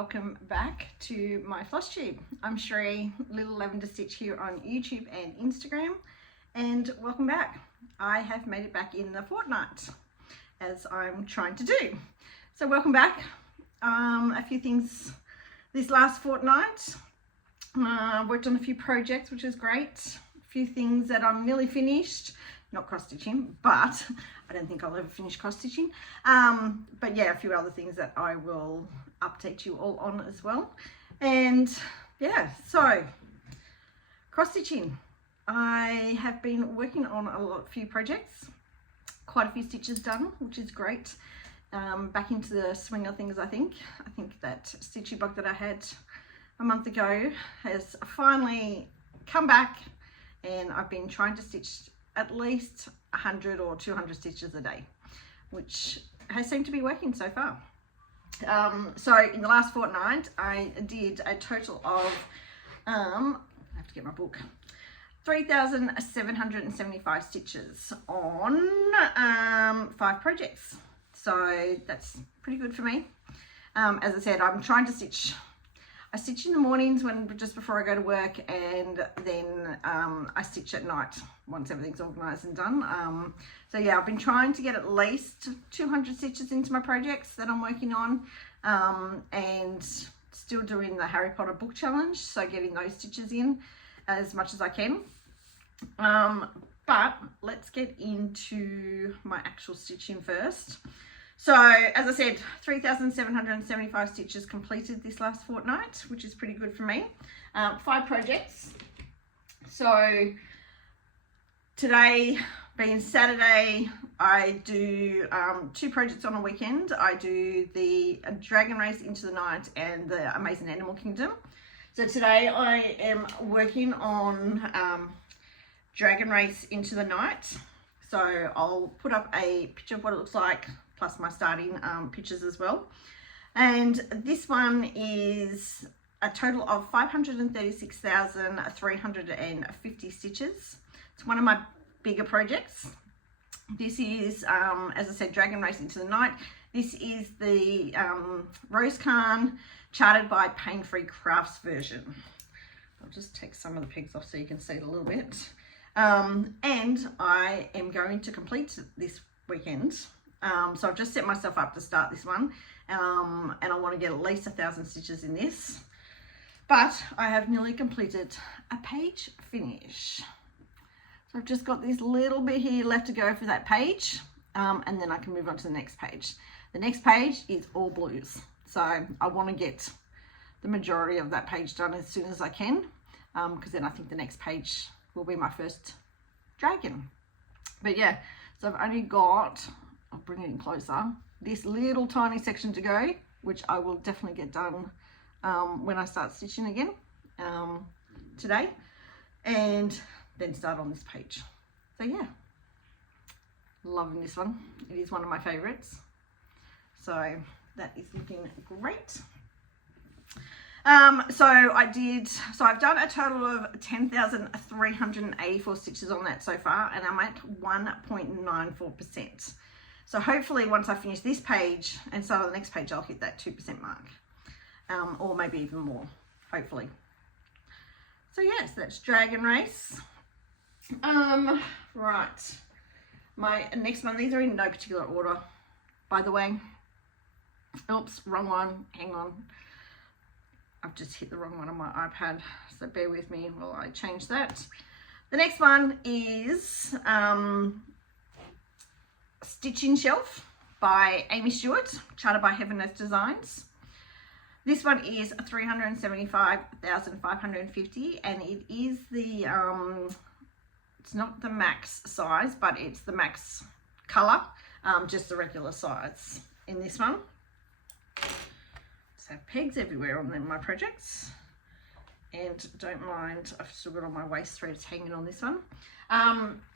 welcome back to my Flosstube. I'm Sheree, Little Lavender Stitch here on YouTube and Instagram, and welcome back. I have made it back in the fortnight, as I'm trying to do. So welcome back. A few things this last fortnight. Worked on a few projects, which is great. A few things that I'm nearly finished. Not cross stitching, but I don't think I'll ever finish cross stitching. But yeah, a few other things that I will update you all on as well. And yeah, so cross stitching. I have been working on a few projects, quite a few stitches done, which is great. Back into the swing of things, I think. I think that stitchy bug that I had a month ago has finally come back, and I've been trying to stitch at least 100 or 200 stitches a day, which has seemed to be working so far. So in the last fortnight, I did a total of, I have to get my book, 3,775 stitches on 5 projects. So that's pretty good for me. As I said, I'm trying to stitch. I stitch in the mornings just before I go to work, and then I stitch at night once everything's organised and done. So yeah, I've been trying to get at least 200 stitches into my projects that I'm working on, and still doing the Harry Potter book challenge, so getting those stitches in as much as I can. But let's get into my actual stitching first. So as I said, 3,775 stitches completed this last fortnight, which is pretty good for me. 5 projects. So today being Saturday, I do 2 projects on a weekend. I do the Dragon Race Into the Night and the Amazing Animal Kingdom. So today I am working on Dragon Race Into the Night. So I'll put up a picture of what it looks like, plus my starting pictures as well. And this one is a total of 536,350 stitches. It's one of my bigger projects. This is, as I said, Dragon Race Into the Night. This is the Rose Carn Charted by Pain Free Crafts version. I'll just take some of the pegs off so you can see it a little bit. And I am going to complete this weekend. So I've just set myself up to start this one, and I want to get at least 1,000 stitches in this, but I have nearly completed a page finish. So I've just got this little bit here left to go for that page, and then I can move on to the next page. The next page is all blues, so I want to get the majority of that page done as soon as I can, because then I think the next page will be my first dragon. But yeah, so I've only got, I'll bring it in closer, this little tiny section to go, which I will definitely get done when I start stitching again today, and then start on this page. So yeah, loving this one. It is one of my favorites. So that is looking great. So I've done a total of 10,384 stitches on that so far, and I'm at 1.94%. So hopefully once I finish this page and start on the next page, I'll hit that 2% mark, or maybe even more, hopefully. So yes, that's Dragon Race. Right, my next one, these are in no particular order, by the way. Oops, wrong one, hang on. I've just hit the wrong one on my iPad, so bear with me while I change that. The next one is Stitching Shelf by Amy Stewart, charted by Heaven Earth Designs. This one is 375,550, and it is the, it's not the max size, but it's the max color, just the regular size in this one. So pegs everywhere on my projects, and don't mind, I've still got all my waist threads hanging on this one.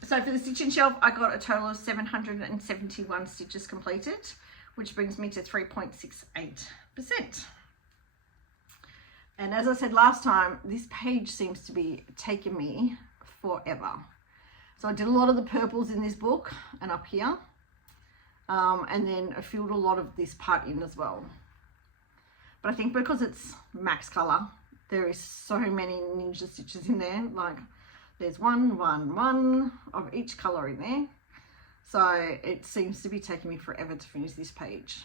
So for the Stitching Shelf, I got a total of 771 stitches completed, which brings me to 3.68%. And as I said last time, this page seems to be taking me forever. So I did a lot of the purples in this book and up here, and then I filled a lot of this part in as well. but I think because it's max color, there is so many ninja stitches in there. Like there's one of each color in there. So it seems to be taking me forever to finish this page.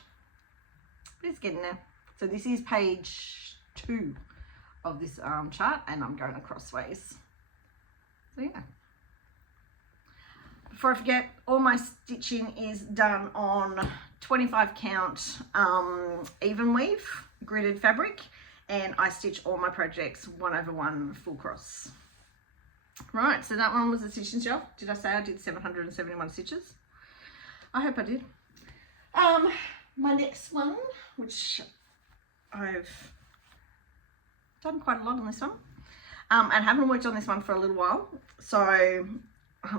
But it's getting there. So this is page 2 of this chart, and I'm going acrossways. So yeah. Before I forget, all my stitching is done on 25 count even weave gridded fabric, and I stitch all my projects 1/1 full cross. Right, so that one was the stitching shelf. Did I say I did 771 stitches? I hope I did. My next one, which I've done quite a lot on this one, and haven't worked on this one for a little while, so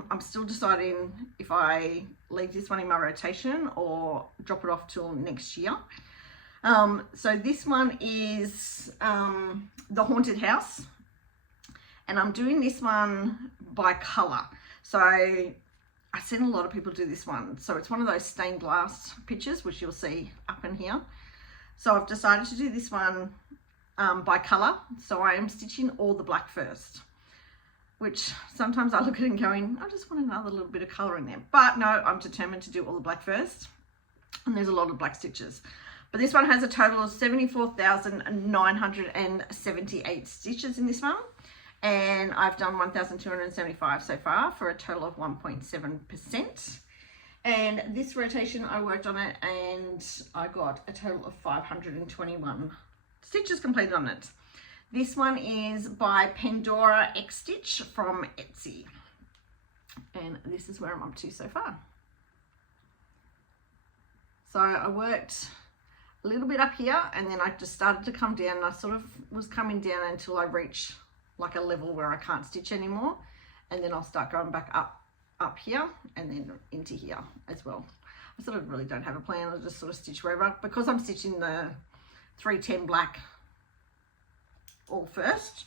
I'm still deciding if I leave this one in my rotation or drop it off till next year. So this one is the Haunted House, and I'm doing this one by colour. So I've seen a lot of people do this one. So it's one of those stained glass pictures, which you'll see up in here. So I've decided to do this one by colour. So I am stitching all the black first, which sometimes I look at it and going, I just want another little bit of colour in there. But no, I'm determined to do all the black first. And there's a lot of black stitches. But this one has a total of 74,978 stitches in this one. And I've done 1,275 so far for a total of 1.7%. And this rotation, I worked on it and I got a total of 521 stitches completed on it. This one is by Pandora X Stitch from Etsy. And this is where I'm up to so far. So I worked a little bit up here, and then I just started to come down, and I sort of was coming down until I reach like a level where I can't stitch anymore, and then I'll start going back up here and then into here as well. I sort of really don't have a plan. I'll just sort of stitch wherever, because I'm stitching the 310 black all first.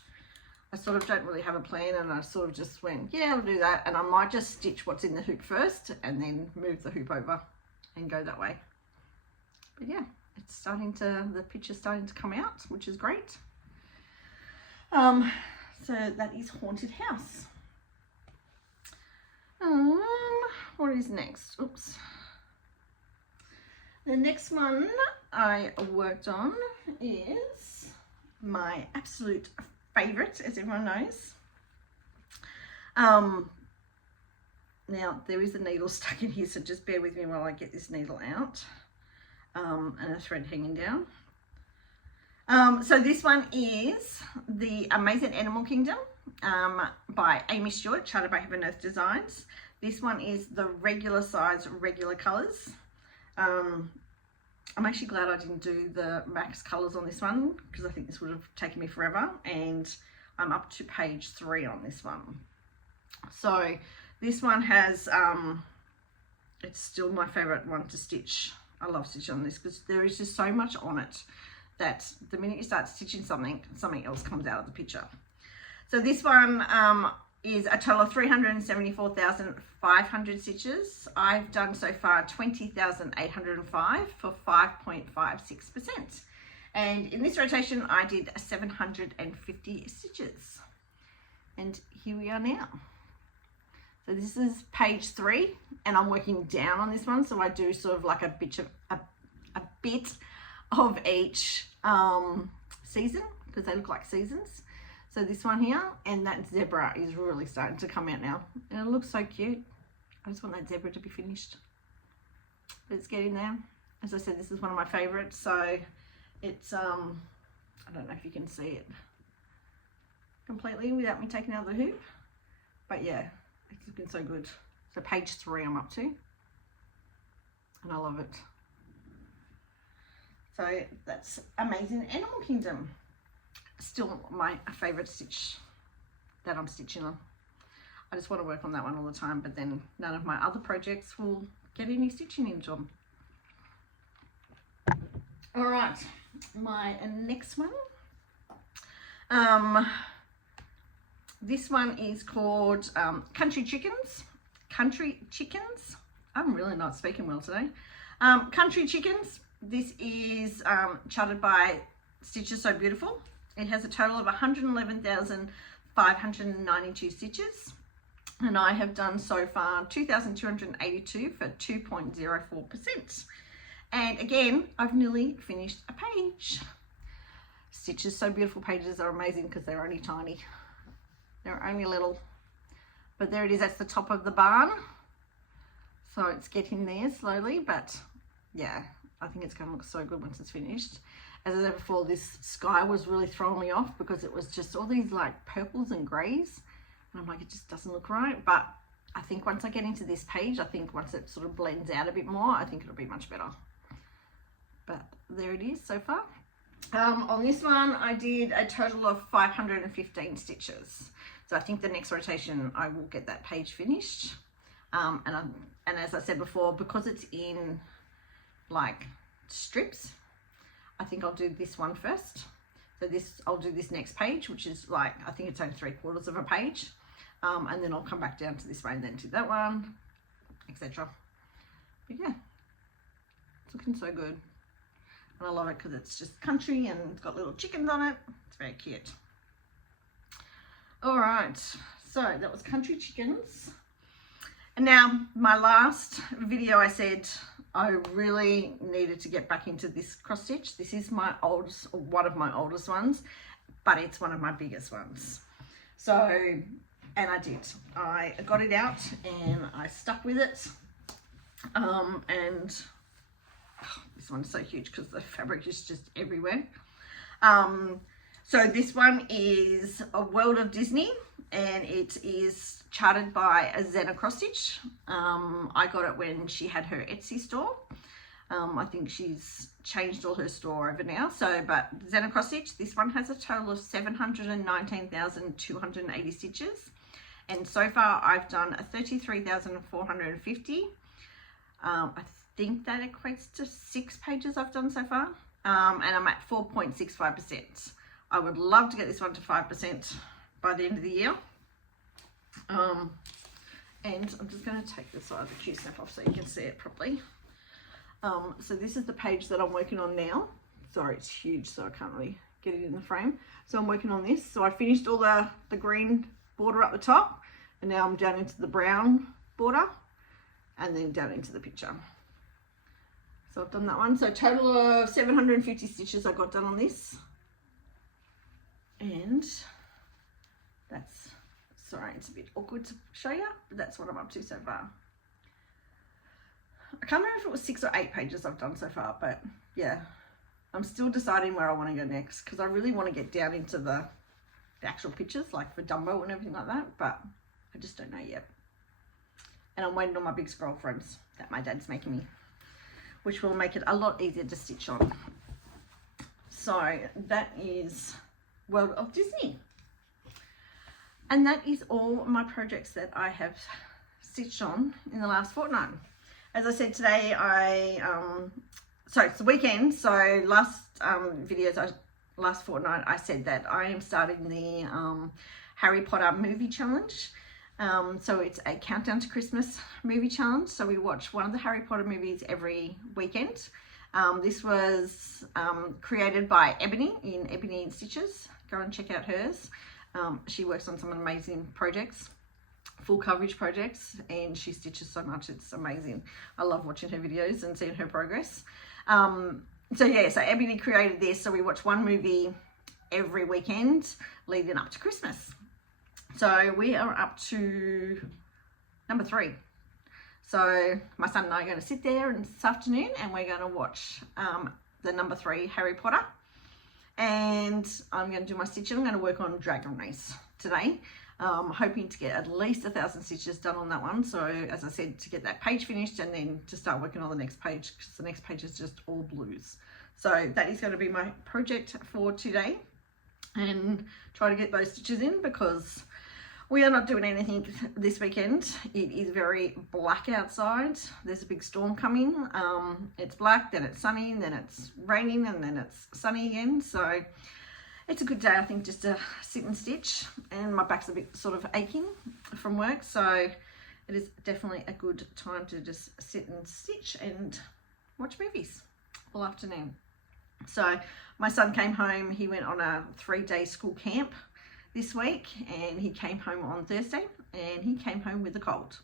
I sort of don't really have a plan, and I sort of just went, yeah, I'll do that, and I might just stitch what's in the hoop first and then move the hoop over and go that way. But yeah, it's starting to, the picture's starting to come out, which is great. So that is Haunted House. What is next? Oops. The next one I worked on is my absolute favorite, as everyone knows. Now there is a needle stuck in here, so just bear with me while I get this needle out, and a thread hanging down. So this one is the Amazing Animal Kingdom by Amy Stewart, charted by Heaven Earth Designs. This one is the regular size, regular colours. I'm actually glad I didn't do the max colours on this one, because I think this would have taken me forever, and I'm up to page 3 on this one. So this one has, it's still my favourite one to stitch. I love stitching on this because there is just so much on it that the minute you start stitching something, something else comes out of the picture. So this one is a total of 374,500 stitches. I've done so far 20,805 for 5.56%. And in this rotation, I did 750 stitches. And here we are now. So this is page 3, and I'm working down on this one. So I do sort of like a bit of each season, because they look like seasons. So this one here, and that zebra is really starting to come out now, and it looks so cute. I just want that zebra to be finished, but it's getting there. As I said, this is one of my favorites, so it's I don't know if you can see it completely without me taking out the hoop, but yeah, it's looking so good. So page 3 I'm up to, and I love it. So that's Amazing Animal Kingdom. Still my favourite stitch that I'm stitching on. I just want to work on that one all the time, but then none of my other projects will get any stitching into them. All right, my next one. This one is called Country Chickens. Country Chickens. I'm really not speaking well today. Country Chickens. This is charted by Stitches So Beautiful. It has a total of 111,592 stitches. And I have done so far 2,282 for 2.04%. And again, I've nearly finished a page. Stitches So Beautiful pages are amazing because they're only tiny. They're only little. But there it is, that's the top of the barn. So it's getting there slowly, but yeah, I think it's going to look so good once it's finished. As I said before, this sky was really throwing me off because it was just all these like purples and greys. And I'm like, it just doesn't look right. But I think once I get into this page, I think once it sort of blends out a bit more, I think it'll be much better. But there it is so far. On this one, I did a total of 515 stitches. So I think the next rotation, I will get that page finished. And as I said before, because it's in like strips, I think I'll do this one first. So I'll do this next page, which is like, I think it's only 3/4 of a page. And then I'll come back down to this one and then to that one, etc. But yeah, it's looking so good. And I love it because it's just country and it's got little chickens on it. It's very cute. All right, so that was country chickens. And now my last video, I said I really needed to get back into this cross stitch. This is my oldest, or one of my oldest ones, but it's one of my biggest ones. So, and I did. I got it out and I stuck with it. And oh, this one's so huge because the fabric is just everywhere. So this one is A World of Disney, and it is charted by a Zena Cross Stitch. I got it when she had her Etsy store. I think she's changed all her store over now. So, but Zena Cross Stitch, this one has a total of 719,280 stitches. And so far I've done 33,450. I think that equates to 6 pages I've done so far. And I'm at 4.65%. I would love to get this one to 5% by the end of the year. And I'm just going to take the side of the Q-snap off so you can see it properly. So this is the page that I'm working on now. Sorry, it's huge, so I can't really get it in the frame. So I'm working on this. So I finished all the green border up the top, and now I'm down into the brown border, and then down into the picture. So I've done that one. So a total of 750 stitches I got done on this. And that's, sorry, it's a bit awkward to show you, but that's what I'm up to so far. I can't remember if it was 6 or 8 pages I've done so far, but yeah, I'm still deciding where I want to go next because I really want to get down into the actual pictures, like for Dumbo and everything like that, but I just don't know yet. And I'm waiting on my big scroll frames that my dad's making me, which will make it a lot easier to stitch on. So that is World of Disney. And that is all my projects that I have stitched on in the last fortnight. As I said today, so it's the weekend, so last last fortnight I said that I am starting the Harry Potter movie challenge. So it's a countdown to Christmas movie challenge. So we watch one of the Harry Potter movies every weekend. This was created by Ebony in Ebony Stitches. Go and check out hers. She works on some amazing projects, full coverage projects, and she stitches so much. It's amazing. I love watching her videos and seeing her progress. So yeah, so Ebony created this. So we watch one movie every weekend leading up to Christmas. So we are up to number 3. So my son and I are going to sit there this afternoon and we're going to watch the number 3 Harry Potter. And I'm going to do my stitching. I'm going to work on Dragon Race today. Hoping to get at least 1,000 stitches done on that one. So as I said, to get that page finished and then to start working on the next page, because the next page is just all blues. So that is going to be my project for today, and try to get those stitches in because we are not doing anything this weekend. It is very black outside. There's a big storm coming. It's black, then it's sunny, then it's raining, and then it's sunny again. So it's a good day, I think, just to sit and stitch. And my back's a bit sort of aching from work. So it is definitely a good time to just sit and stitch and watch movies all afternoon. So my son came home, he went on a 3-day school camp this week, and he came home on Thursday, and he came home with a cold.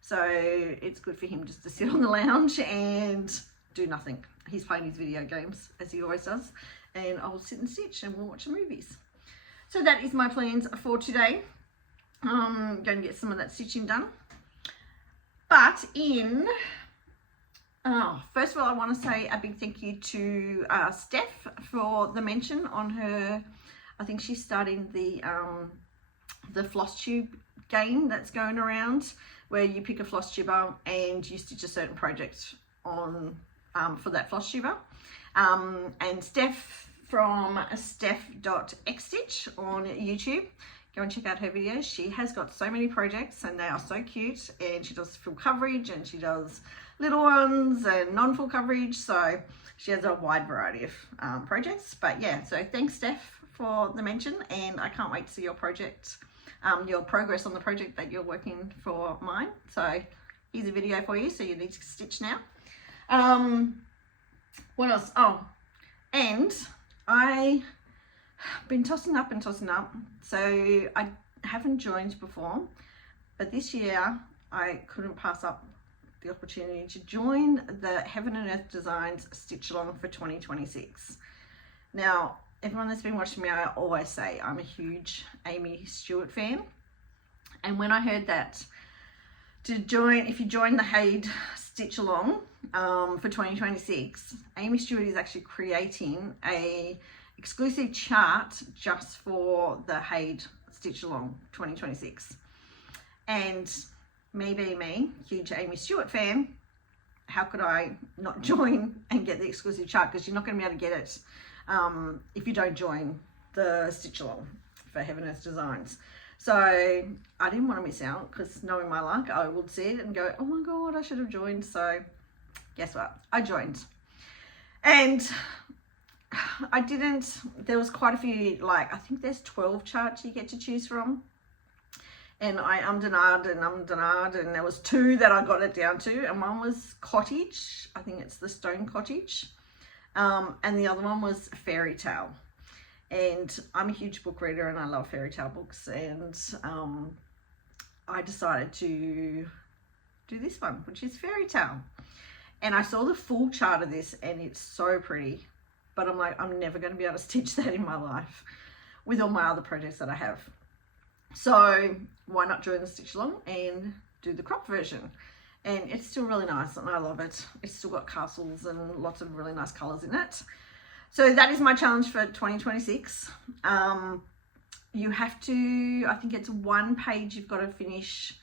So it's good for him just to sit on the lounge and do nothing. He's playing his video games, as he always does, and I'll sit and stitch and we'll watch the movies. So that is my plans for today. I'm going to get some of that stitching done. But first of all, I want to say a big thank you to Steph for the mention on her. I think she's starting the Flosstube game that's going around, where you pick a Flosstuber and you stitch a certain project on for that Flosstuber. And Steph from steph.xstitch on YouTube. Go and check out her videos. She has got so many projects and they are so cute, and she does full coverage and she does little ones and non-full coverage, so she has a wide variety of projects. But yeah, so thanks Steph for the mention, and I can't wait to see your project, your progress on the project that you're working for mine. So here's a video for you, so you need to stitch now. What else? Oh, and I've been tossing up and tossing up, so I haven't joined before, but this year I couldn't pass up the opportunity to join the Heaven and Earth Designs Stitch Along for 2026. Now, everyone that's been watching me, I always say I'm a huge Amy Stewart fan, and when I heard that to join, if you join the Haid Stitch Along for 2026, Amy Stewart is actually creating a exclusive chart just for the Haid Stitch Along 2026. And me being me, huge Amy Stewart fan, how could I not join and get the exclusive chart? Because you're not going to be able to get it if you don't join the Stitch Along for Heaven Earth Designs. So I didn't want to miss out, because knowing my luck, I would see it and go, oh my god, I should have joined. So guess what? I joined. And I didn't, there was quite a few, like I think there's 12 charts you get to choose from, and I ummed and ahed, and there was 2 that I got it down to, and one was cottage, I think it's the stone cottage, and the other one was fairy tale. And I'm a huge book reader and I love fairy tale books, and I decided to do this one, which is fairy tale. And I saw the full chart of this and it's so pretty, but I'm like, I'm never going to be able to stitch that in my life with all my other projects that I have. So why not join the Stitch Along and do the crop version? And it's still really nice and I love it. It's still got castles and lots of really nice colours in it. So that is my challenge for 2026. You have to, I think it's 1 page you've got to finish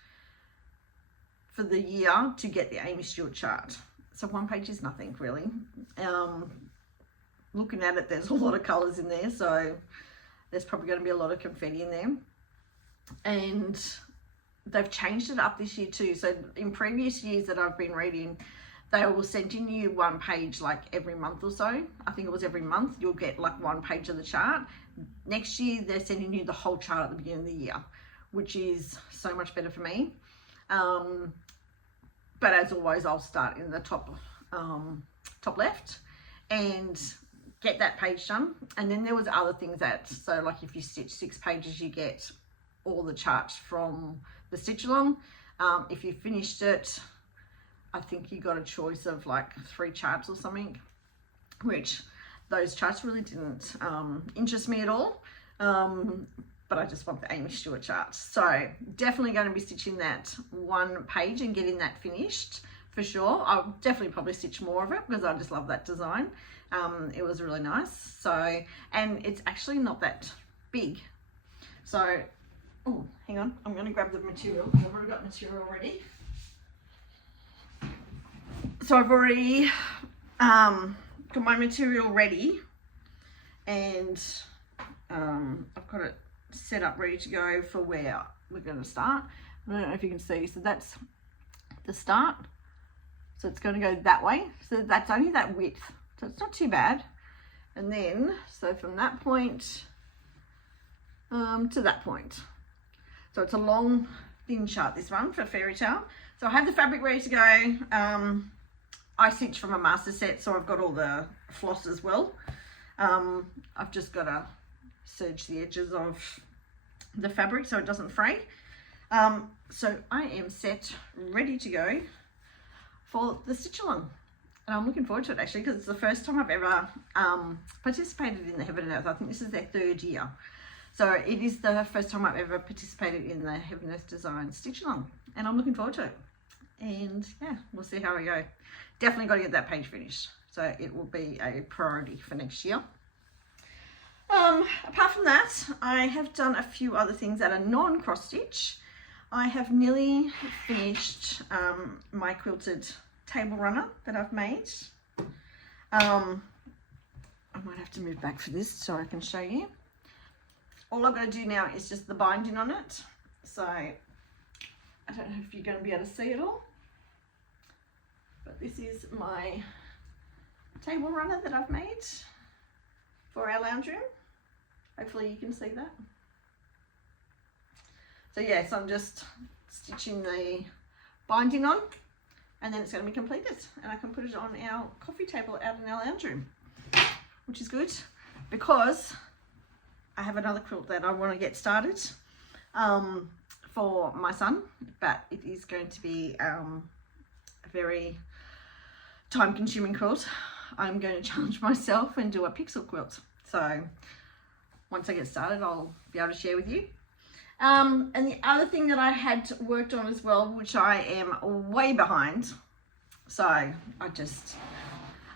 for the year to get the Amy Stewart chart. So 1 page is nothing really. Looking at it, there's a lot of colours in there, so there's probably going to be a lot of confetti in there. And they've changed it up this year too. So in previous years that I've been reading, they will send you 1 page like every month or so. I think it was every month you'll get like 1 page of the chart. Next year they're sending you the whole chart at the beginning of the year, which is so much better for me. But as always, I'll start in the top left and get that page done. And then there was other things that, so like if you stitch 6 pages, you get all the charts from the Stitch Along. If you finished it, I think you got a choice of like 3 charts or something, which those charts really didn't interest me at all. But I just want the Amy Stewart charts. So definitely going to be stitching that 1 page and getting that finished for sure. I'll definitely probably stitch more of it because I just love that design. It was really nice. So, and it's actually not that big. So, oh, hang on. I'm going to grab the material because I've already got material ready. So I've already got my material ready, and I've got it set up ready to go for where we're going to start. I don't know if you can see, so that's the start, so it's going to go that way, so that's only that width, so it's not too bad. And then so from that point to that point, so it's a long thin chart, this one for fairy tale. So I have the fabric ready to go. I stitch from a master set, so I've got all the floss as well. I've just got to serge the edges of the fabric so it doesn't fray. So I am set, ready to go for the stitch along. And I'm looking forward to it actually, because it's the first time I've ever participated in the Heaven and Earth. I think this is their 3rd year. So it is the first time I've ever participated in the Heaven and Earth Design Stitch Along. And I'm looking forward to it. And yeah, we'll see how we go. Definitely got to get that page finished. So it will be a priority for next year. Apart from that, I have done a few other things that are non-cross stitch. I have nearly finished my quilted table runner that I've made. I might have to move back for this so I can show you. All I've got to do now is just the binding on it. So I don't know if you're going to be able to see it all, but this is my table runner that I've made for our lounge room. Hopefully you can see that. So yes, I'm just stitching the binding on, and then it's going to be completed, and I can put it on our coffee table out in our lounge room, which is good because I have another quilt that I want to get started for my son, but it is going to be a very time-consuming quilt. I'm going to challenge myself and do a pixel quilt. So once I get started, I'll be able to share with you. And the other thing that I had worked on as well, which I am way behind, so I just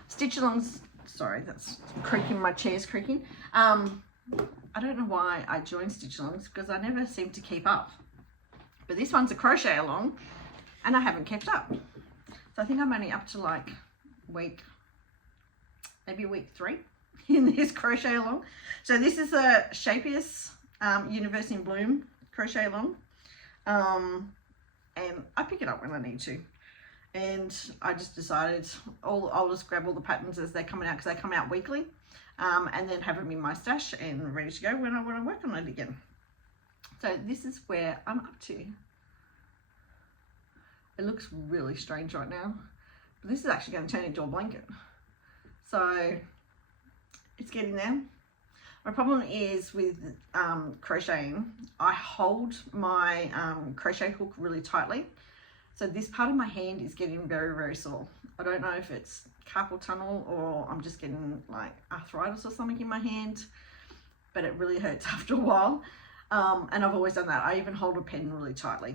stitch alongs. Sorry, that's creaking, my chair's creaking. I don't know why I joined stitch alongs, because I never seem to keep up. But this one's a crochet along, and I haven't kept up. So I think I'm only up to like maybe week 3 in this crochet along. So this is a Shapier's Universe in Bloom crochet along, and I pick it up when I need to. And I just decided I'll just grab all the patterns as they're coming out, because they come out weekly, and then have them in my stash and ready to go when I want to work on it again. So this is where I'm up to. It looks really strange right now, but this is actually going to turn into a blanket. So it's getting there. My problem is with crocheting, I hold my crochet hook really tightly. So this part of my hand is getting very, very sore. I don't know if it's carpal tunnel or I'm just getting like arthritis or something in my hand, but it really hurts after a while. And I've always done that. I even hold a pen really tightly.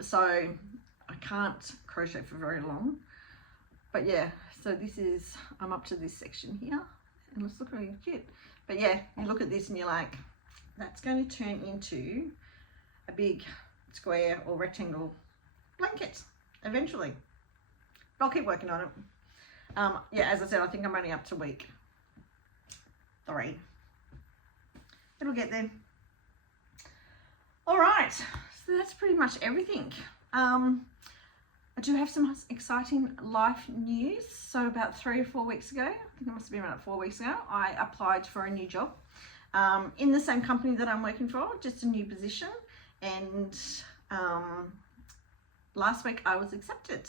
So I can't crochet for very long. But yeah, so this is, I'm up to this section here. And it's looking really cute. But yeah, you look at this and you're like, that's going to turn into a big square or rectangle blanket eventually. But I'll keep working on it. Yeah, as I said, I think I'm only up to week 3. It'll get there. All right, so that's pretty much everything. I do have some exciting life news. So about 3 or 4 weeks ago, I think it must have been about 4 weeks ago, I applied for a new job in the same company that I'm working for, just a new position. And last week I was accepted.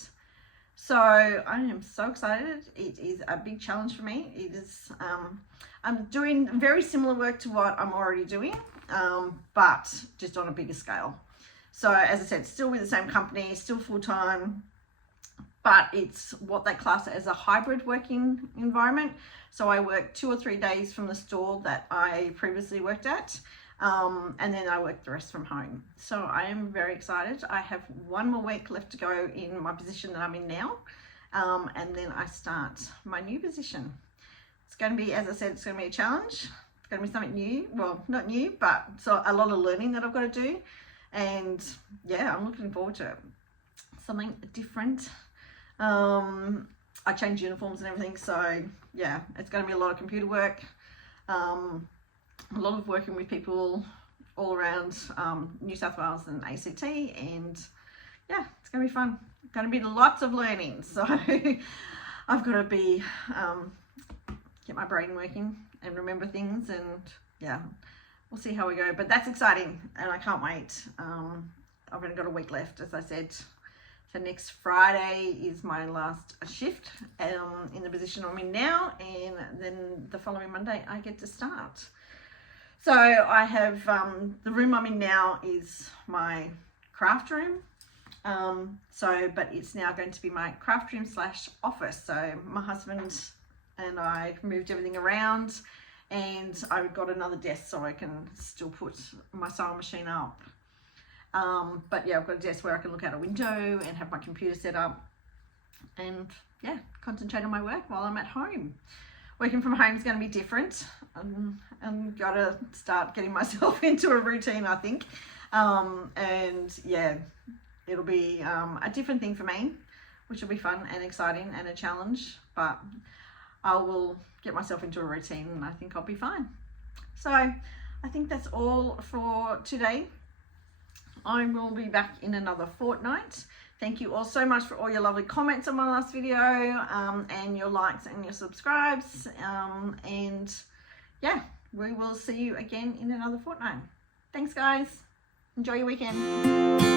So I am so excited. It is a big challenge for me. It is, I'm doing very similar work to what I'm already doing, but just on a bigger scale. So as I said, still with the same company, still full-time, but it's what they class as a hybrid working environment. So I work 2 or 3 days from the store that I previously worked at, and then I work the rest from home. So I am very excited. I have 1 more week left to go in my position that I'm in now, and then I start my new position. It's going to be, as I said, it's going to be a challenge. It's going to be something new. Well, not new, but so a lot of learning that I've got to do. And yeah, I'm looking forward to it. Something different. I changed uniforms and everything, so yeah, it's going to be a lot of computer work, a lot of working with people all around New South Wales and ACT, and yeah, it's going to be fun. It's going to be lots of learning, so I've got to be get my brain working and remember things, and yeah, we'll see how we go, but that's exciting and I can't wait. I've only got a week left, as I said, So next Friday is my last shift in the position I'm in now, and then the following Monday I get to start. So I have the room I'm in now is my craft room. But it's now going to be my craft room / office. So my husband and I moved everything around, and I've got another desk so I can still put my sewing machine up. But yeah, I've got a desk where I can look out a window and have my computer set up and yeah, concentrate on my work while I'm at home. Working from home is going to be different. I've got to start getting myself into a routine, I think. And yeah, it'll be a different thing for me, which will be fun and exciting and a challenge, but I will get myself into a routine and I think I'll be fine. So I think that's all for today. I will be back in another fortnight. Thank you all so much for all your lovely comments on my last video, and your likes and your subscribes. And yeah, we will see you again in another fortnight. Thanks guys. Enjoy your weekend.